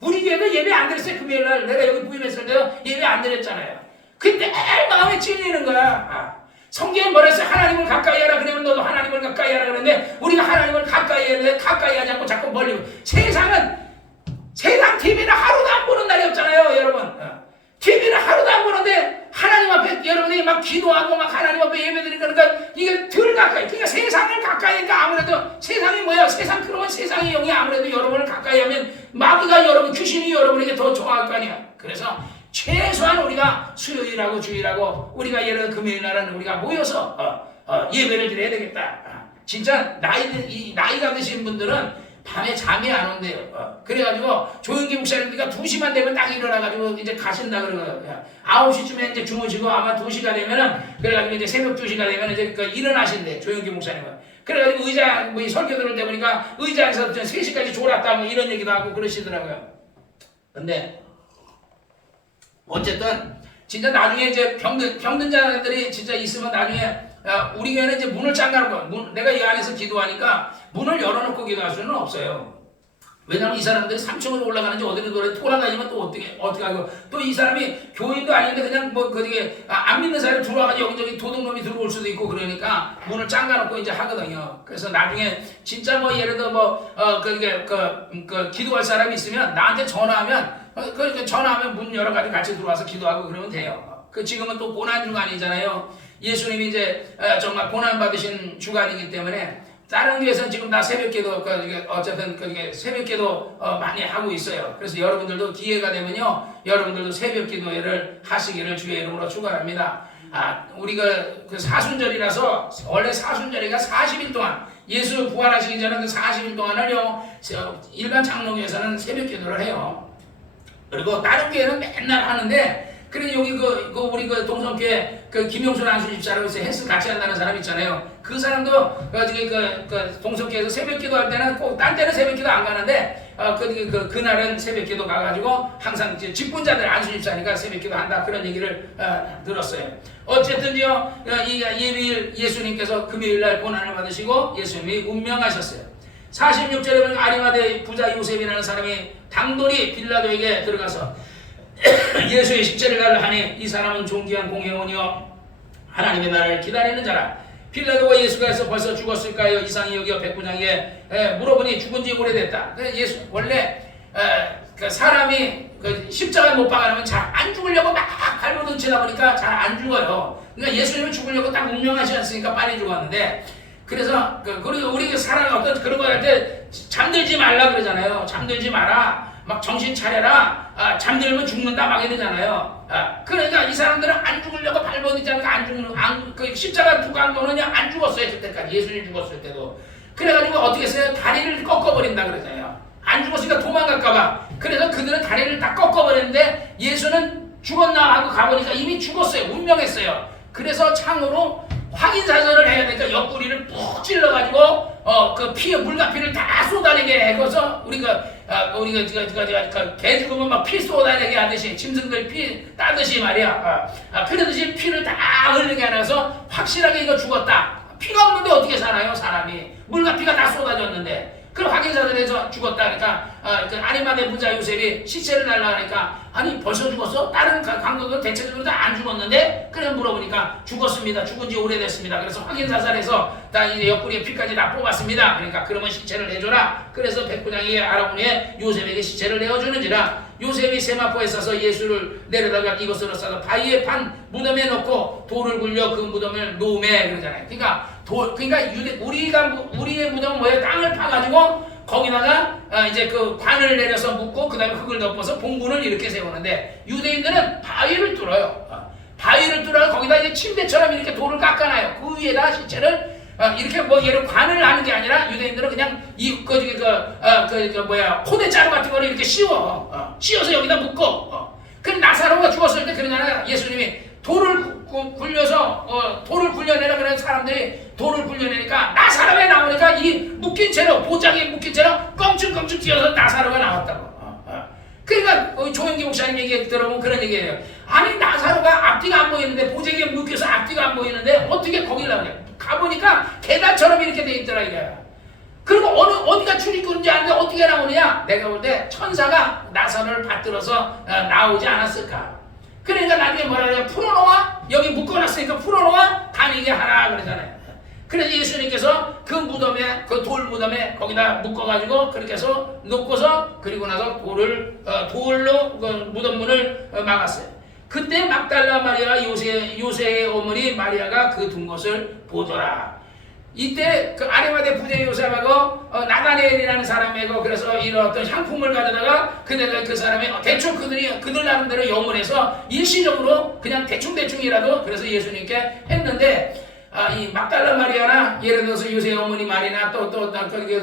우리 교회도 예배 안 드렸어요. 금요일날 내가 여기 부임했을 때도 예배 안 드렸잖아요. 근데 마음에 찔리는 거야. 성경에 뭐라 했어요? 하나님을 가까이 하라. 그러면 너도 하나님을 가까이 하라 그러는데 우리가 하나님을 가까이 해야 돼. 가까이 하지 않고 자꾸 멀리. 세상 TV는 하루도 안 보는 날이 없잖아요. 여러분. TV는 하루도 안 보는데 하나님 앞에 여러분이 막 기도하고 막 하나님 앞에 예배드리니까 그러니까 이게 덜 가까이. 그러니까 세상을 가까이 하니까 아무래도 세상이 뭐야? 세상 그러면 세상의 영이 아무래도 여러분을 가까이 하면 마귀가 여러분 귀신이 여러분에게 더 좋아할 거 아니야. 그래서 최소한 우리가 수요일하고 주일하고 우리가 예를 들어 금요일 날은 우리가 모여서 예배를 드려야 되겠다. 진짜 나이가 드신 분들은 밤에 잠이 안 온대요. 그래가지고 조영기 목사님들과 2시만 되면 딱 일어나가지고 이제 가신다 그러거든요. 9시쯤에 이제 주무시고 아마 2시가 되면은 그래가지고 이제 새벽 2시가 되면 이제 일어나신대 조영기 목사님은. 그래가지고 의자 뭐 이 설교 들을 때 보니까 의자에서 3시까지 졸았다 뭐 이런 얘기도 하고 그러시더라고요. 근데 어쨌든 진짜 나중에 이제 병든 자들이 진짜 있으면 나중에 우리 교회는 이제 문을 잠가놓고 내가 이 안에서 기도하니까 문을 열어놓고 기도할 수는 없어요. 왜냐면 이 사람들이 3층으로 올라가는지 어디로 돌아다니면 또 어떻게 하고 또 이 사람이 교인도 아닌데 그냥 뭐 안 믿는 사람이 들어와가지고 여기저기 도둑놈이 들어올 수도 있고 그러니까 문을 잠가놓고 이제 하거든요. 그래서 나중에 진짜 뭐 예를 들어 기도할 사람이 있으면 나한테 전화하면 전화하면 문 열어가지고 같이 들어와서 기도하고 그러면 돼요. 지금은 또 고난 주간이잖아요. 예수님이 이제 정말 고난 받으신 주간이기 때문에 다른 교회에서는 지금 다 새벽기도 어쨌든 새벽기도 많이 하고 있어요. 그래서 여러분들도 기회가 되면요, 여러분들도 새벽기도회를 하시기를 주의 이름으로 축원합니다. 우리가 그 사순절이라서 원래 사순절이가 40일 동안 예수 부활하시기 전에 그 40일 동안을요 일반 장로교에서는 새벽기도를 해요. 그리고 다른 교회는 맨날 하는데. 그래 여기 우리 동성교회 김용순 안수집사라고 해서 헬스 같이 한다는 사람 있잖아요. 그 사람도 동성교회에서 새벽기도 할 때는 꼭 딴 때는 새벽기도 안 가는데 그날은 새벽기도 가가지고 항상 직분자들 안수집사니까 새벽기도 한다 그런 얘기를 들었어요. 어쨌든요 이 예비일 예수님께서 금요일날 고난을 받으시고 예수님이 운명하셨어요. 46절에 보면 아리마대 부자 요셉이라는 사람이 당돌이 빌라도에게 들어가서 예수의 십자를 갈라 하니 이 사람은 존귀한 공회원이요 하나님의 나라를 기다리는 자라. 빌라도가 예수가 해서 벌써 죽었을까요? 이상히 여기어 백부장에게 물어보니 죽은 지 오래됐다. 예수 원래 사람이 십자가에 못 박아놓으면 잘 안 죽으려고 막 발버둥치다 보니까 잘 안 죽어요. 그러니까 예수님은 죽으려고 딱 운명하셨으니까 빨리 죽었는데 그래서 그리고 우리 사람 어떤 그런 거 할 때 잠들지 말라 그러잖아요. 잠들지 마라. 막 정신 차려라. 잠들면 죽는다 막 이러잖아요. 그러니까 이 사람들은 안 죽으려고 발버둥자니까 그 십자가 두고 안 거는요 안 죽었어요 그때까지. 예수님 죽었을 때도. 그래가지고 어떻게 했어요? 다리를 꺾어버린다 그러잖아요. 안 죽었으니까 도망갈까봐. 그래서 그들은 다리를 다 꺾어버렸는데 예수는 죽었나 하고 가보니까 이미 죽었어요. 운명했어요. 그래서 창으로 확인사살을 해야 되니까 옆구리를 푹 찔러가지고 그 피, 물과 피를 다 쏟아내게 해서 우리가 개 죽으면 막 피 쏟아내게 하듯이 짐승들 피 따듯이 말이야. 그러듯이 피를 다 흘리게 하면서 확실하게 이거 죽었다. 피가 없는데 어떻게 살아요 사람이. 물과 피가 다 쏟아졌는데. 그럼 확인사들에서 죽었다. 그러니까 그 아리마대 부자 요셉이 시체를 날라가니까 아니 벌써 죽었어? 다른 강도들 대체적으로 다 안 죽었는데? 그래 물어보니까 죽었습니다. 죽은 지 오래됐습니다. 그래서 확인사살해서 다 이제 옆구리에 피까지 다 뽑았습니다. 그러니까 그러면 시체를 내줘라. 그래서 백부장이 알아보니 요셉에게 시체를 내어주는지라. 요셉이 세마포에 싸서 예수를 내려다가 이것으로 싸서 바위에 판 무덤에 넣고 돌을 굴려 그 무덤을 노매 그러잖아요. 그러니까 우리의 무덤은 뭐예요? 땅을 파가지고 거기다가 이제 그 관을 내려서 묻고 그 다음에 흙을 덮어서 봉분을 이렇게 세우는데 유대인들은 바위를 뚫어요. 바위를 뚫어서 거기다 이제 침대처럼 이렇게 돌을 깎아놔요. 그 위에다 시체를 이렇게 뭐 얘를 관을 하는 게 아니라 유대인들은 그냥 포대자루 같은 거를 이렇게 씌워서 여기다 묶어. 그 나사로가 죽었을 때 그러잖아요. 예수님이 돌을 굴려서 돌을 굴려내라 그런 사람들이 돌을 굴려내니까 나사로가 나오니까 이 묶인 채로 보자기에 묶인 채로 껑충껑충 뛰어서 나사로가 나왔다고. 그러니까 조영기 목사님 얘기 들어보면 그런 얘기예요. 아니 나사로가 앞뒤가 안 보이는데 보자기에 묶여서 앞뒤가 안 보이는데 어떻게 거길 나오냐. 가보니까 계단처럼 이렇게 돼 있더라 이게. 그리고 어디가 출입구인지 아는데 어떻게 나오느냐. 내가 볼 때 천사가 나사로를 받들어서 나오지 않았을까. 그러니까 나중에 뭐라 그래요? 풀어놓아? 여기 묶어놨으니까 풀어놓아? 다니게 하라 그러잖아요. 그래서 예수님께서 그 무덤에, 그 돌 무덤에 거기다 묶어가지고 그렇게 해서 놓고서 그리고 나서 돌로 그 무덤 문을 막았어요. 그때 막달라 마리아와 요새의 어머니 마리아가 그 둔 것을 보더라. 이때 그 아리마대 부자 요셉하고 나다니엘이라는 사람이고 그래서 이런 어떤 향품을 가져다가 그 사람이 대충 그들 나름대로 영혼해서 일시적으로 그냥 대충이라도 그래서 예수님께 했는데 이 막달라 마리아나 예를 들어서 요새 어머니 마리나 또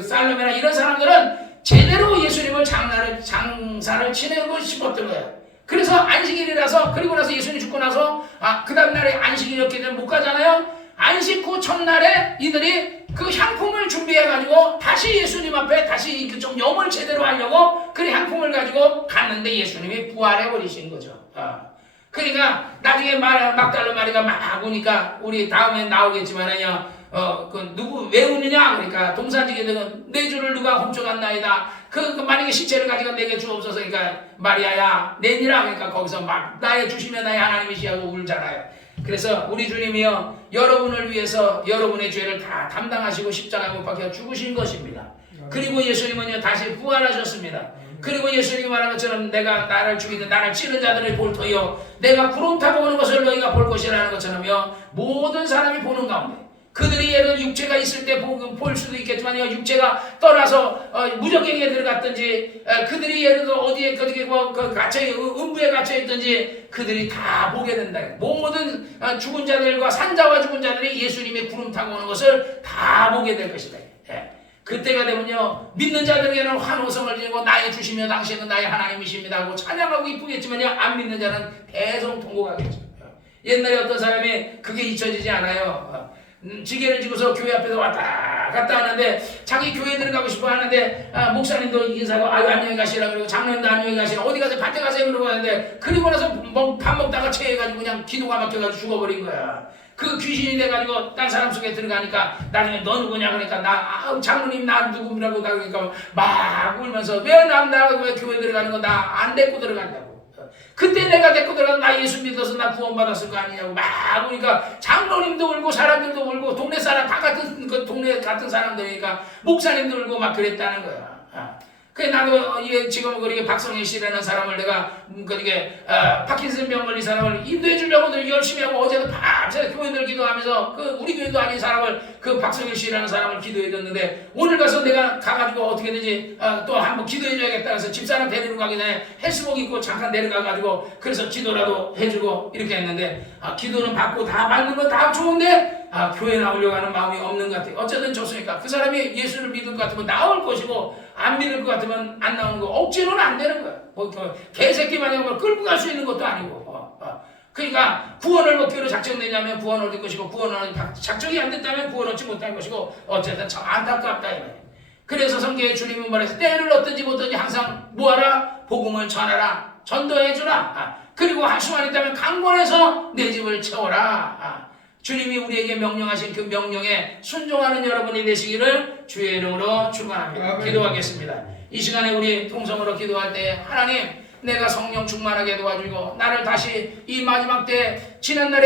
살로메나 이런 사람들은 제대로 예수님을 장사를 지내고 싶었던 거예요. 그래서 안식일이라서 그리고 나서 예수님이 죽고 나서 그 다음 날에 안식일이었기 때문에 못 가잖아요. 안식 후 첫날에 이들이 그 향품을 준비해가지고 다시 예수님 앞에 다시 좀 염을 제대로 하려고 그 향품을 가지고 갔는데 예수님이 부활해버리신 거죠. 그러니까 나중에 막달라 마리가 막 우니까 우리 다음에 나오겠지만은요. 왜 우느냐? 그러니까 동산지게들은 내 주를 누가 훔쳐갔나이다. 만약에 시체를 가지고 내게 주옵소서. 그러니까 마리아야 내니라. 그러니까 거기서 막 나의 주시면 나의 하나님이시 하고 울잖아요. 그래서 우리 주님이요 여러분을 위해서 여러분의 죄를 다 담당하시고 십자가에 못 박혀 죽으신 것입니다. 그리고 예수님은요 다시 부활하셨습니다. 그리고 예수님이 말한 것처럼 내가 나를 죽이는 나를 찌른 자들을 볼 터요 내가 구름 타고 오는 것을 너희가 볼 것이라는 것처럼요 모든 사람이 보는 가운데 그들이 예를 육체가 있을 때 볼 수도 있겠지만 육체가 떠나서 무적행에 들어갔든지 그들이 예를 들어 어디에 음부에 갇혀 있든지 그들이 다 보게 된다. 모든 죽은 자들과 산자와 죽은 자들이 예수님의 구름 타고 오는 것을 다 보게 될 것이다. 그때가 되면요 믿는 자들에게는 환호성을 지니고 나의 주시며 당신은 나의 하나님이십니다 하고 찬양하고 이쁘겠지만요 안 믿는 자는 대성통곡하겠죠. 옛날에 어떤 사람이 그게 잊혀지지 않아요. 지게를 지고서 교회 앞에서 왔다 갔다 하는데 자기 교회 들어가고 싶어 하는데 목사님도 인사하고 안녕히 가시라 그러고 장로님도 안녕히 가시라 어디 가서 밭에 가세요 그러고 하는데 그리고 나서 밥 먹다가 체해가지고 그냥 기도가 막혀가지고 죽어버린 거야. 그 귀신이 돼가지고 딴 사람 속에 들어가니까 나중에 너 누구냐 그러니까 나 장로님 나 누구라고 그러니까 막 울면서 왜 교회 들어가는 거 나 안 데리고 들어간다고. 그때 내가 데리고 들어가서 나 예수 믿어서 나 구원받았을 거 아니냐고 막 그러니까 장로님도 울고 사람들도 울고 동네 사람 다 같은 그 동네 같은 사람들이니까 목사님도 울고 막 그랬다는 거야. 그 나도 이게 지금 그렇게 박성희 씨라는 사람을 내가 그렇게 파킨슨 병 걸린 사람을 인도해 주려고 늘 열심히 하고 어제도 밤새 교회들 기도하면서 그 우리 교회도 아닌 사람을 그 박성희 씨라는 사람을 기도해 줬는데 오늘 가서 내가 가가지고 어떻게든지 또 한번 기도해 줘야겠다 해서 집사람 데리러 가기 전에 헬스복 입고 잠깐 내려가가지고 그래서 기도라도 해주고 이렇게 했는데 기도는 받고 다 받는 건 다 좋은데 교회 나오려고 하는 마음이 없는 것 같아요. 어쨌든 좋으니까 그 사람이 예수를 믿을 것 같으면 나올 것이고 안 믿을 것 같으면 안 나오는 거 억지로는 안 되는 거야. 뭐 개새끼 마냥 끌고 갈 수 있는 것도 아니고. 그러니까 구원을 먹기로 작정되냐면 구원을 얻을 것이고 구원을 작정이 안 됐다면 구원 얻지 못할 것이고 어쨌든 참 안타깝다 이 말이에요. 그래서 성경에 주님은 말해서 때를 얻든지 못든지 항상 뭐하라? 복음을 전하라. 전도해주라. 그리고 한수만 있다면 강권해서 내 집을 채워라. 주님이 우리에게 명령하신 그 명령에 순종하는 여러분이 되시기를 주의 이름으로 축원합니다. 기도하겠습니다. 이 시간에 우리 통성으로 기도할 때 하나님 내가 성령 충만하게 도와주고 나를 다시 이 마지막 때 지난날에